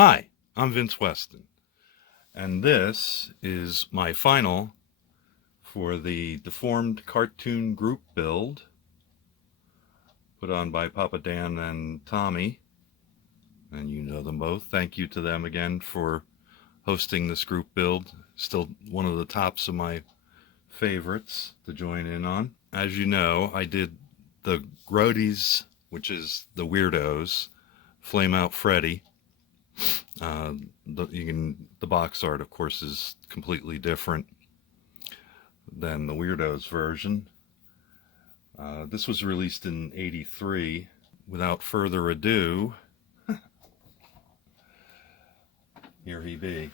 Hi, I'm Vince Weston, and this is my final for the Deformed cartoon group build put on by Papa Dan and Tommy, and you know them both. Thank you to them again for hosting this group build. Still one of the tops of my favorites to join in on. As you know, I did the Grodies, which is the Weirdos, Flame Out Freddy. The box art, of course, is completely different than the Weirdos version. This was released in '83. Without further ado, here he be.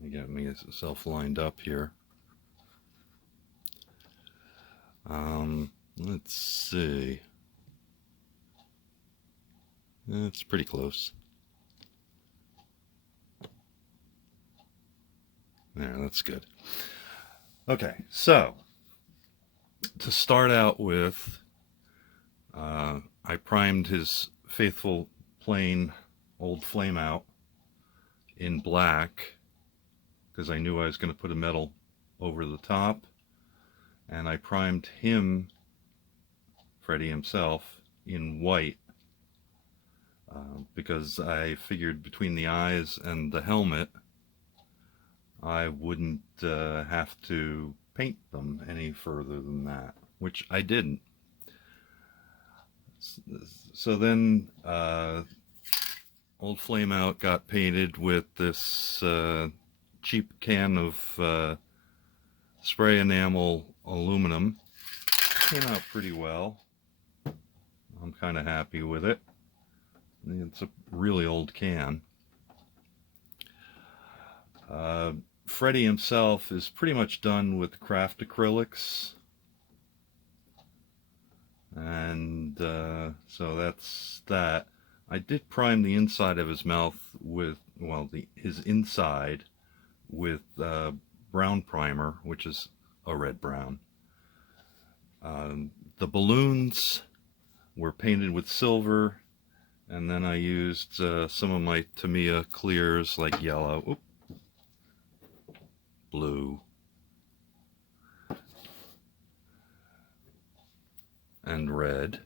Let me get myself lined up here. Let's see. It's pretty close. There, that's good. Okay, so to start out with, I primed his faithful plain old flame out in black because I knew I was going to put a metal over the top, and I primed him, Freddy himself, in white because I figured between the eyes and the helmet I wouldn't have to paint them any further than that, which I didn't. So then old Flame Out got painted with this cheap can of spray enamel aluminum. Came out pretty well. I'm kind of happy with it. It's a really old can. Freddy himself is pretty much done with craft acrylics, and so that's that. I did prime the inside of his mouth with, well, his inside with brown primer, which is a red brown. The balloons were painted with silver, and then I used some of my Tamiya clears like yellow, blue, and red,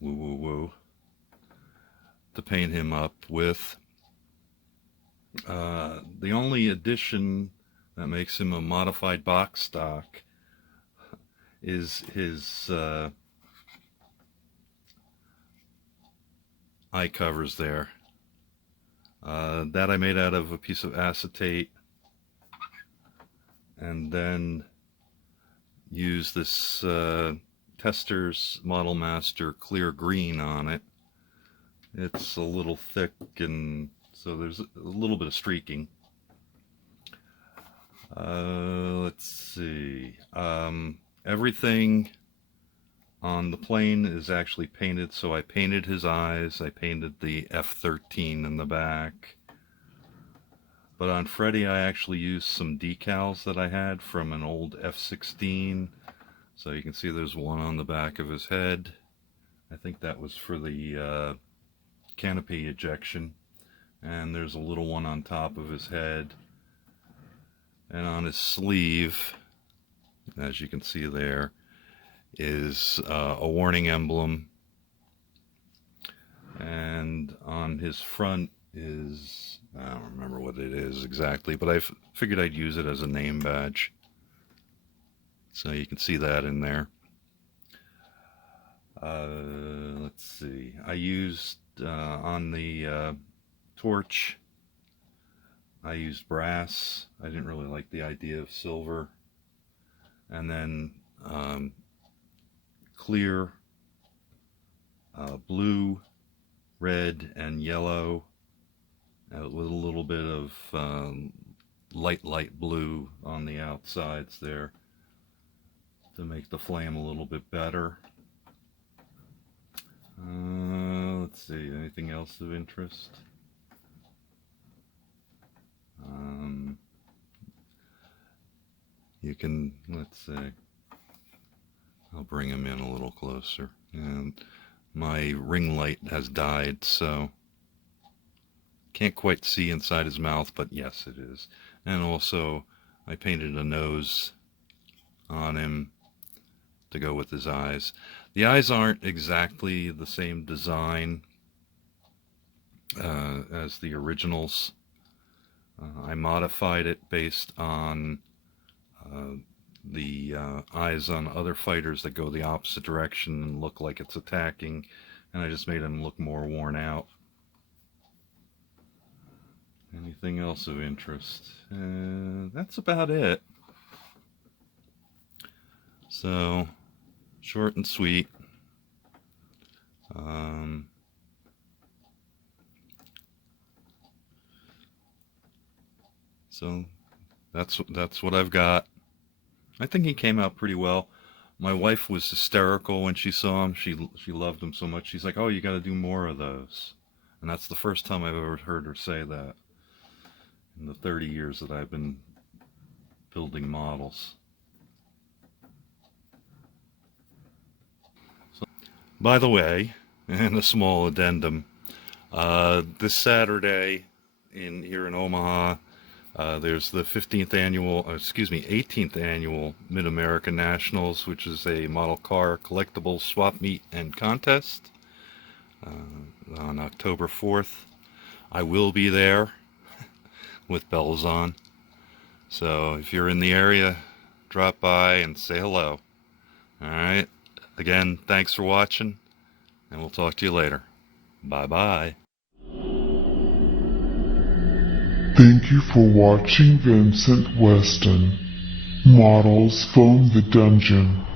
to paint him up with. The only addition that makes him a modified box stock is his eye covers there. That I made out of a piece of acetate, and then use this Testors Model Master clear green on it. It's a little thick, and so there's a little bit of streaking. Let's see. Everything on the plane is actually painted, so I painted his eyes, I painted the F-13 in the back. But on Freddy, I actually used some decals that I had from an old F-16. So you can see there's one on the back of his head. I think that was for the canopy ejection. And there's a little one on top of his head. And on his sleeve, as you can see there, is a warning emblem. And on his front is, I don't remember what it is exactly, but I figured I'd use it as a name badge. So you can see that in there. Let's see. I used on the torch, I used brass. I didn't really like the idea of silver. And then clear, blue, red, and yellow, with a little bit of light blue on the outsides there to make the flame a little bit better. Let's see, anything else of interest? You can, let's see, I'll bring him in a little closer. And my ring light has died, so can't quite see inside his mouth, but yes, it is. And also, I painted a nose on him to go with his eyes. The eyes aren't exactly the same design as the originals. I modified it based on the eyes on other fighters that go the opposite direction and look like it's attacking, and I just made them look more worn out. Anything else of interest? That's about it. So, short and sweet. So that's what I've got. I think he came out pretty well. My wife was hysterical when she saw him. She loved him so much. She's like, "Oh, you got to do more of those." And that's the first time I've ever heard her say that in the 30 years that I've been building models. So, by the way, and a small addendum, this Saturday here in Omaha, there's the 18th annual Mid-America Nationals, which is a model car collectible swap meet and contest on October 4th. I will be there with bells on. So if you're in the area, drop by and say hello. All right. Again, thanks for watching, and we'll talk to you later. Bye-bye. Thank you for watching Vincent Weston. Models Foam the Dungeon.